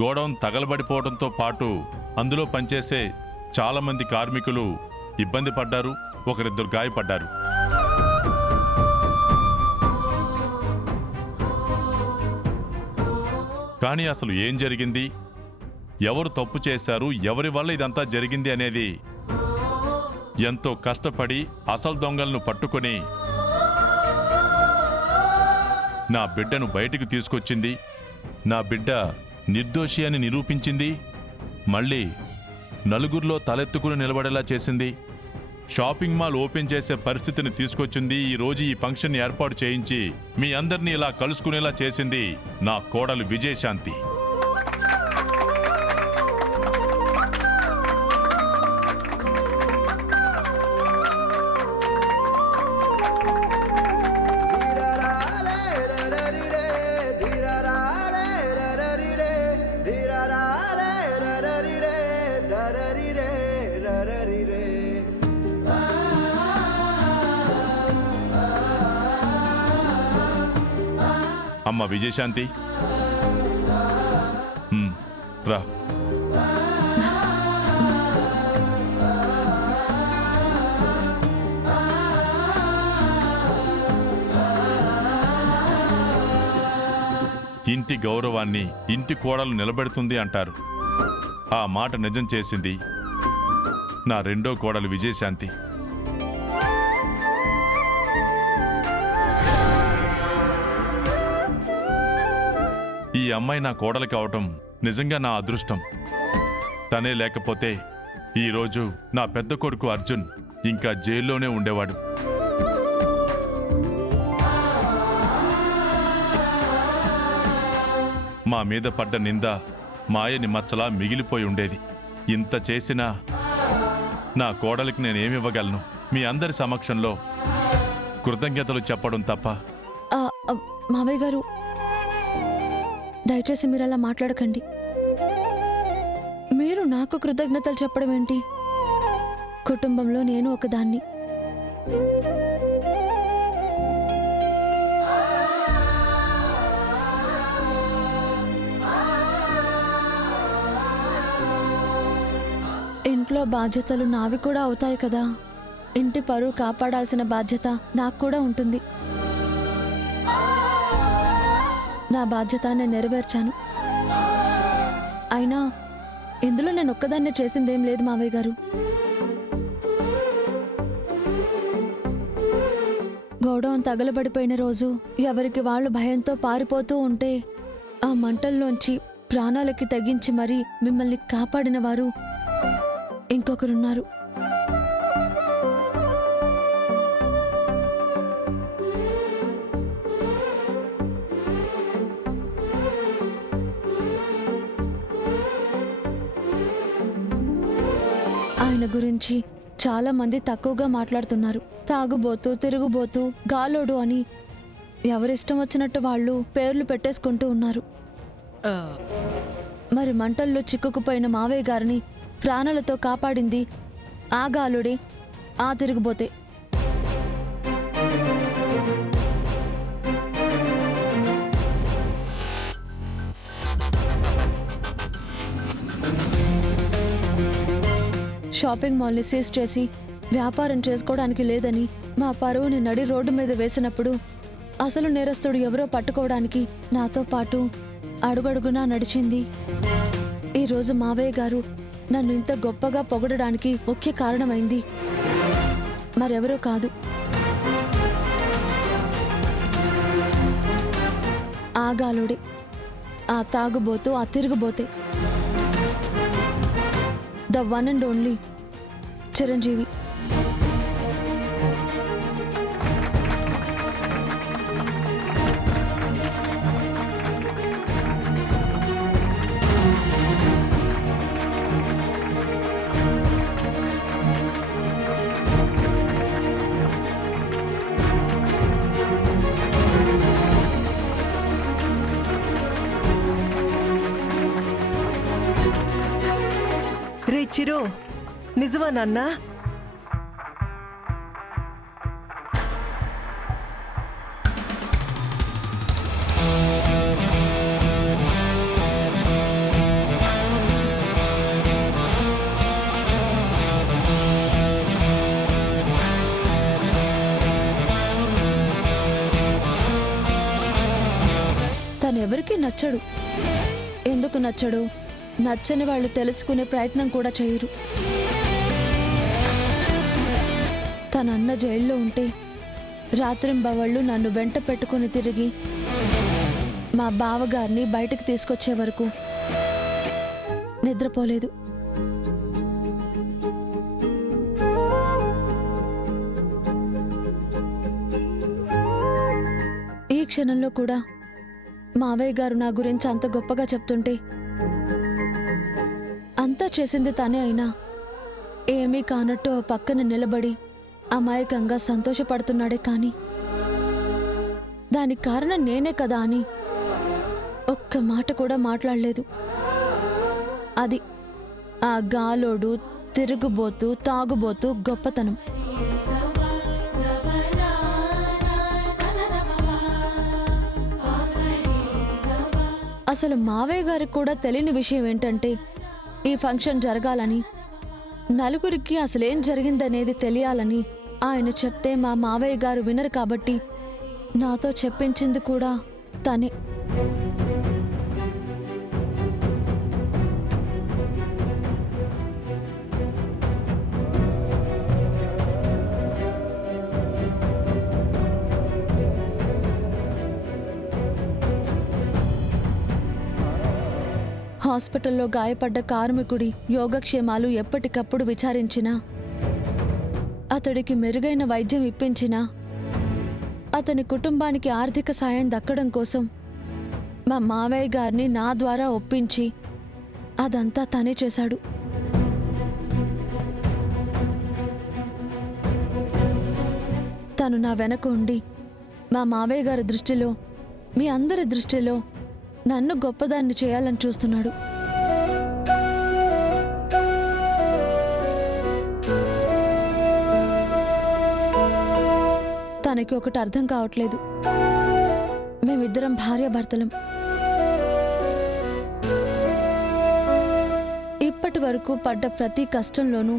Godown తగలబడిపోవడంతో పాటు అందులో పనిచేసే చాలామంది కార్మికులు ఇబ్బంది పడ్డారు, ఒకరిద్దరు గాయపడ్డారు. కానీ అసలు ఏం జరిగింది, ఎవరు తప్పు చేశారు, ఎవరి వల్ల ఇదంతా జరిగింది అనేది ఎంతో కష్టపడి అసలు దొంగలను పట్టుకొని నా బిడ్డను బయటికి తీసుకొచ్చింది, నా బిడ్డ నిర్దోషి అని నిరూపించింది, మళ్ళీ నలుగురిలో తలెత్తుకుని నిలబడేలా చేసింది, షాపింగ్ మాల్ ఓపెన్ చేసే పరిస్థితిని తీసుకొచ్చింది, ఈరోజు ఈ ఫంక్షన్ ఏర్పాటు చేయించి మీ అందరినీ ఇలా కలుసుకునేలా చేసింది నా కోడలు విజయశాంతి. అమ్మ విజయశాంతి, రా. ఇంటి గౌరవాన్ని ఇంటి కోడలు నిలబెడుతుంది అంటారు. ఆ మాట నిజం చేసింది నా రెండో కోడలు విజయశాంతి. ఈ అమ్మాయి నా కోడలు కావటం నిజంగా నా అదృష్టం. తనే లేకపోతే ఈరోజు నా పెద్ద కొడుకు అర్జున్ ఇంకా జైల్లోనే ఉండేవాడు. మా మీద పడ్డ నింద మాయని మచ్చలా మిగిలిపోయి ఉండేది. ఇంత చేసినా నా కోడలికి నేనేమివ్వగలను? మీ అందరి సమక్షంలో కృతజ్ఞతలు చెప్పడం తప్ప. మావయ్య గారు, దయచేసి మీరు అలా మాట్లాడకండి. మీరు నాకు కృతజ్ఞతలు చెప్పడం ఏంటి? కుటుంబంలో నేను ఒకదాన్ని. ఇంట్లో బాధ్యతలు నావి కూడా అవుతాయి కదా. ఇంటి పరువు కాపాడాల్సిన బాధ్యత నాకు కూడా ఉంటుంది. నా బాధ్యత నేను నెరవేర్చాను. అయినా ఇందులో నేను ఒక్కదాన్నే చేసిందేం లేదు మావయ్య గారు. గోడౌన్ తగలబడిపోయిన రోజు ఎవరికి వాళ్ళు భయంతో పారిపోతూ ఉంటే ఆ మంటల్లోంచి ప్రాణాలకి తెగించి మరీ మిమ్మల్ని కాపాడిన వారు ఇంకొకరున్నారు. ఆయన గురించి చాలా మంది తక్కువగా మాట్లాడుతున్నారు. తాగుబోతూ, తిరుగుబోతూ, గాలోడు అని ఎవరిష్టం వచ్చినట్టు వాళ్ళు పేర్లు పెట్టేసుకుంటూ ఉన్నారు. మరి మంటల్లో చిక్కుకుపోయిన మావయ్య గారిని ప్రాణాలతో కాపాడింది ఆ గాలుడే, ఆ తిరుగుబోతే. షాపింగ్ మాల్ని సీజ్ చేసి వ్యాపారం చేసుకోవడానికి లేదని మా పరువుని నడి రోడ్డు మీద వేసినప్పుడు అసలు నేరస్తుడు ఎవరో పట్టుకోవడానికి నాతో పాటు అడుగడుగునా నడిచింది. ఈరోజు మావయ్య గారు నన్ను ఇంత గొప్పగా పొగడడానికి ముఖ్య కారణమైంది మరెవరో కాదు, ఆ గాలుడే, ఆ తాగుబోతూ, ఆ తిరుగుబోతే, the one and only Chiranjeevi. రే చిరు, నిజమా నాన్న? ఎవరికీ నచ్చడు. ఎందుకు నచ్చడు? నచ్చని వాళ్ళు తెలుసుకునే ప్రయత్నం కూడా చేయరు. తనన్న జైల్లో ఉంటే రాత్రింబవళ్ళు నన్ను వెంట పెట్టుకుని తిరిగి మా బావగారిని బయటకు తీసుకొచ్చే వరకు నిద్రపోలేదు. ఈ క్షణంలో కూడా మావయ్య గారు నా గురించి అంత గొప్పగా చెప్తుంటే, అంతా చేసింది తనే అయినా ఏమీ కానట్టు ఆ పక్కన నిలబడి అమాయకంగా సంతోషపడుతున్నాడే కానీ దానికి కారణం నేనే కదా అని ఒక్క మాట కూడా మాట్లాడలేదు. అది ఆ గాలోడు, తిరుగుబోతూ, తాగుబోతూ గొప్పతనం. అసలు మావయ్య గారికి కూడా తెలియని విషయం ఏంటంటే, ఈ ఫంక్షన్ జరగాలని, నలుగురికి అసలేం జరిగిందనేది తెలియాలని ఆయన చెప్తే మా మావయ్య గారు వినరు కాబట్టి నాతో చెప్పించింది కూడా తనే. హాస్పిటల్లో గాయపడ్డ కార్మికుడి యోగక్షేమాలు ఎప్పటికప్పుడు విచారించినా, అతడికి మెరుగైన వైద్యం ఇప్పించినా, అతని కుటుంబానికి ఆర్థిక సాయం దక్కడం కోసం మా మావయ్య గారిని నా ద్వారా ఒప్పించి అదంతా తనే చేశాడు. తను నా వెనక ఉండి మా మావయ్య గారి దృష్టిలో, మీ అందరి దృష్టిలో నన్ను గొప్పదాన్ని చేయాలని చూస్తున్నాడు. తనకి ఒకటి అర్థం కావట్లేదు. మేమిద్దరం భార్యాభర్తలం. ఇప్పటి వరకు పడ్డ ప్రతి కష్టంలోనూ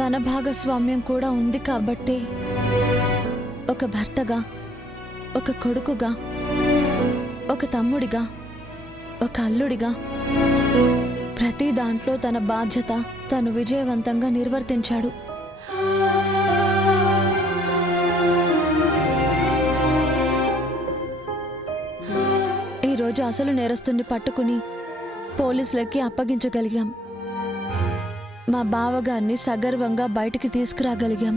తన భాగస్వామ్యం కూడా ఉంది కాబట్టే ఒక భర్తగా, ఒక కొడుకుగా, ఒక తమ్ముడిగా, ఒక అల్లుడిగా ప్రతి దాంట్లో తన బాధ్యత తను విజయవంతంగా నిర్వర్తించాడు. ఈరోజు అసలు నేరస్తుని పట్టుకుని పోలీసులకి అప్పగించగలిగాం. మా బావగారిని సగర్వంగా బయటికి తీసుకురాగలిగాం.